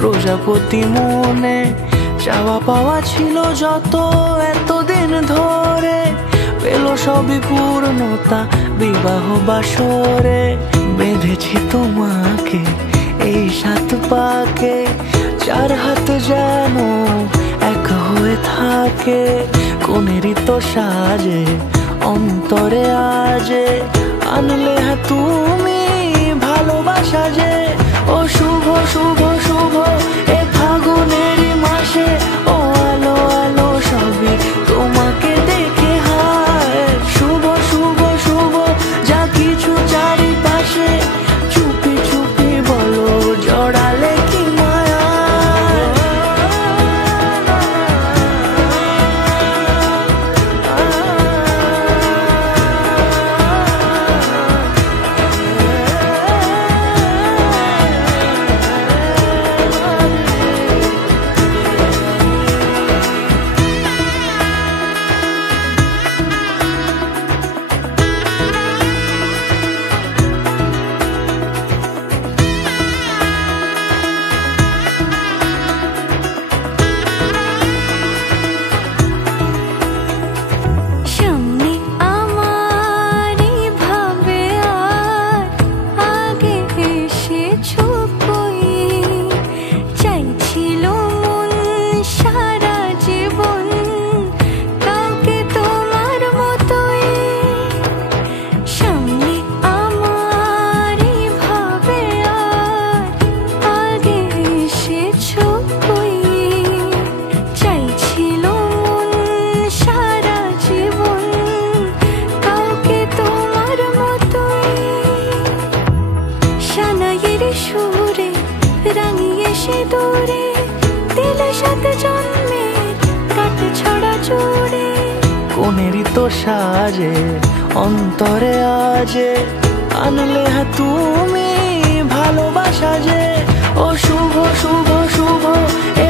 প্রজাপতি মনে চাওয়া পাওয়া ছিল যত এতদিন ধরে, পেল সবই পূর্ণতা বিবাহ বাসরে। বেঁধেছি তোমাকে এই 7 পাকে, 4 হাত যেন এক হয়ে থাকে। কোনেরই তো সাজে অন্তরে আজে, আনলে তুমি ভালোবাসা যে। ও শুভ শুভ শুভ এ ফাগুনেরই মাসে, ও আলো আলো সবই তোমাকে দেখে হায়। শুভ শুভ শুভ যা কিছু চারিপাশে, চুপি চুপি বলো জড়ালে কি মায়া। সুরে রাঙিয়ে সে দূরে দিলে 7 জন্মের কাট ছড়া জুড়ে। কোনেরই তো সাজে অন্তরে আজে, আনলে তুমি ভালোবাসা যে। ও শুভ শুভ শুভ এ